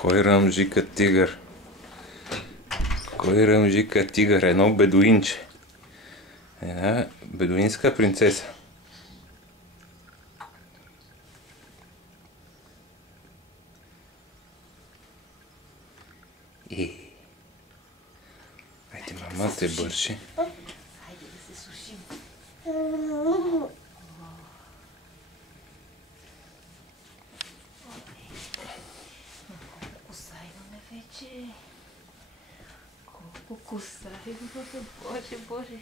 Кой ръмжика тигър? Кой ръмжика тигър? Едно бедуинче. Една бедуинска принцеса. Айде, мама те бърши. Айде да се сушим. Колко коса имаме вече? Колко коса имаме? Боже, боже.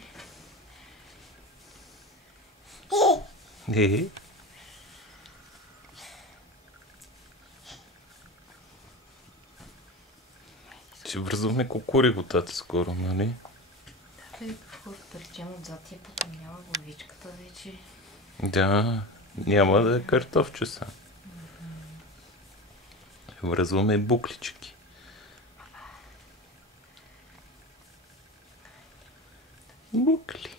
Ще връзваме кукурикотата скоро, нали? Да, бе, какво да речем отзад я потъмнява главичката вече. Да, няма да е картофче са. Връзваме буклички. Букли.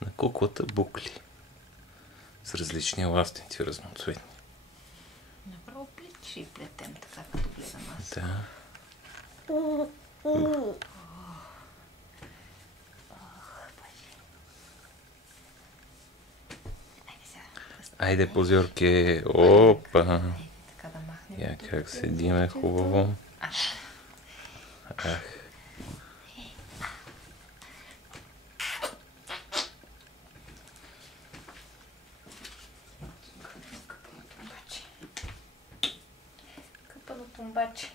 На куклата букли. С различни ластенци, разноцветни. Направо плечи плетем така, като гледам аз. Да. Айде, позорки. Опа. Така да махнем. Я как седиме хубаво. Ах. Къпано тумбаче.